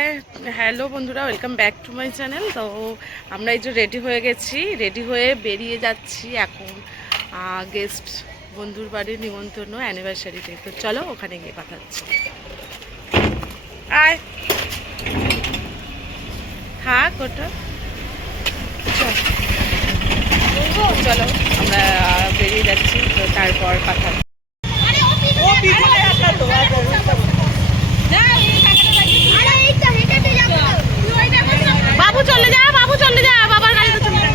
Hi hello বন্ধুরা, welcome back to my channel. তো আমরা এই যে রেডি হয়ে গেছি, রেডি হয়ে বেরিয়ে যাচ্ছি এখন গেস্ট বন্ধুর বাড়ির নিমন্ত্রণ অ্যানিভার্সারিতে। তো চলো ওখানে গিয়ে কথা হচ্ছে। আয় থাক ওটা, চলো আমরা বেরিয়ে যাচ্ছি। তো তারপর কথা বাবু চলে যা, বাবু চলে যা, বাবার গাড়িতে চলে যা।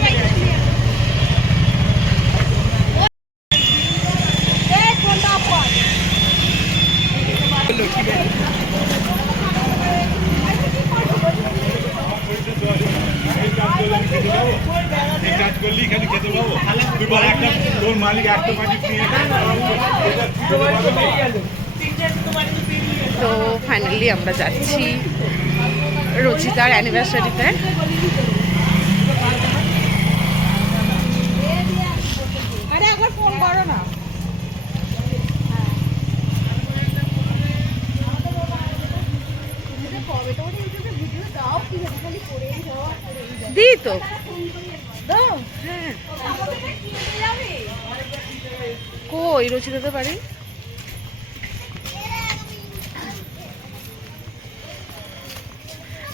তো ফাইনালি আমরা যাচ্ছি রচিতার অ্যানিভার্সারিতে। দি তো কই রচিতাতে পারি।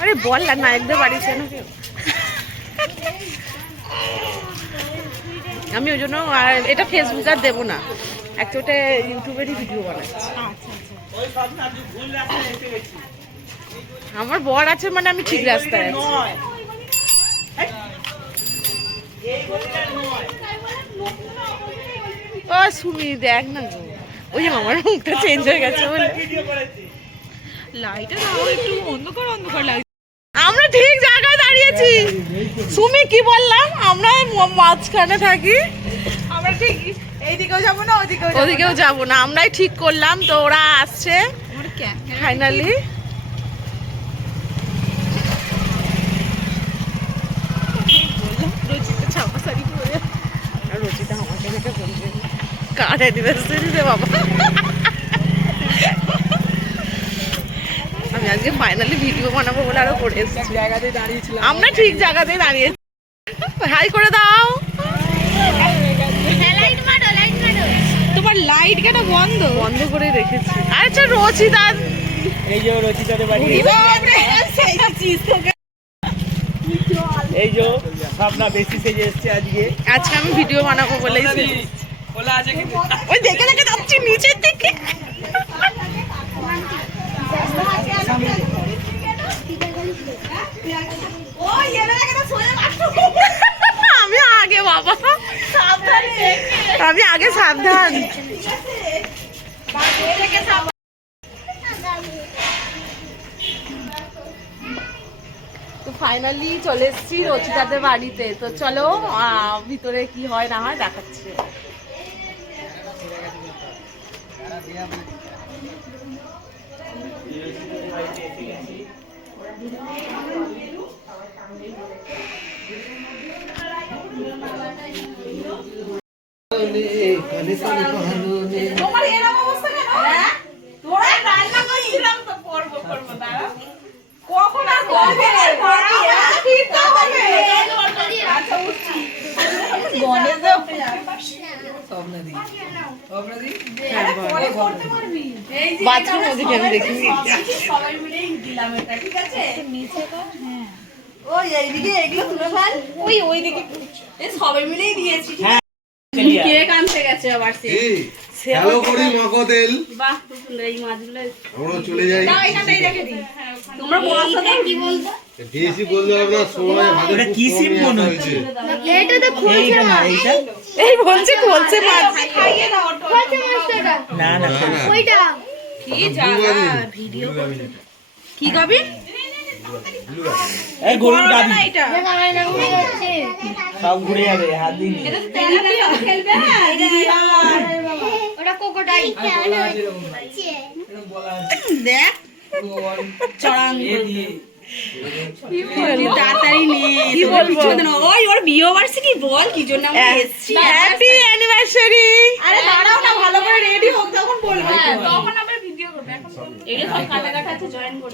আরে বল না, একদম বাড়ির কেন কেউ। আমি ওই জন্য আর এটা ফেসবুক আর দেবো না, একটা ইউটিউবেরই ভিডিও বানাচ্ছি। আমার বর আছে মানে আমি ঠিক রাস্তায় আছি। ও সুমি দেখ না গো, ওই আমার মুখটা চেঞ্জ হয়ে গেছে বলে লাইটটা দাও একটু অন্ধকার অন্ধকার লাগছে। আমরা ঠিক জায়গায় দাঁড়িয়েছি। সুমি কি বললাম, আমরা মাঝখানে থাকি, আমরা ঠিক এইদিকেও যাবো না ওদিকেও যাবো না, আমরাই ঠিক করলাম। তো ওরা আসছে ফাইনালি। রচিতা আমাকে দেখে বলবে কার অ্যানিভার্সারি রে বাবা। আমি আজকে ফাইনালি ভিডিও বানাবো বলে আরো করে এসেছি। আমরা ঠিক জায়গাতেই দাঁড়িয়েছি। হাই করে দাও। তোমার লাইট কেন বন্ধ করে রেখেছি। আচ্ছা রচিতা, এই যে রচিতাদের বাড়ি, এই যে ভাবনা বেশি সেজে এসছে আজকে আমি ভিডিও বানাবো বলেই বলা আছে, কিন্তু ওই দেখে দেখে যাচ্ছি নিচের দিকে। আমি আগে বাবা, আমি আগে সাবধান। তো ফাইনালি চলে এসেছি রচিতাদের বাড়িতে। তো চলো ভিতরে কি হয় না হয় দেখাচ্ছি। তোমার এরকম অবস্থা কেন? তোরা রান্না করেছিলাম তো করবো দাঁড়া। কখন আর করবে? ঠিক তো হবে। আচ্ছা উঠছি। গনে যাও। স্বপ্নদি। পরে করতে পারবি। এই যে বাথরুম ওদিকে আমি দেখিনি। সবাই মিলেই দিলাম এটা, ঠিক আছে? নিচে কর। হ্যাঁ। ওই এইদিকে এগুলো তুলে ফেল। ওইদিকে এই সবাই মিলেই দিয়েছি। কেক আনতে গেছে আবার সে। হ্যালো করি মকদেল। বাহ খুব সুন্দর এই মাছগুলো। আমরা চলে যাই। দাও এখানটাই রেখে দিই। তোমরা বলছো তো কি বলতো? দিয়েছি বলতে হবে না, সময় ভালো এটা কি সিম মনে হচ্ছে, এটা তো খুলছে না, এইটা এই বলছে মাছ খাইয়ে দাও খুলছে মাছটা না না ওইটা কি জানা ভিডিও কি গাবি এই গরুর গাবি এটা দেখা হয় না উড়ে যাচ্ছে সব ঘুরে যাবে হাত দিয়ে এটা তেলাতে খেলবে না ওটা কোকোডাইল দেখ চড়াং তাড়াতাড়ি নে কি বলবো ওই ওর বিয়ে বার্ষিকী বল কি জন্য আমরা এসেছি। Happy anniversary. আরে দাঁড়াও না, ভালো করে রেডি হোক তখন বলবো, তখন আবার ভিডিও করব। এখন এগুলো সব কাটা কাটা আছে, জয়েন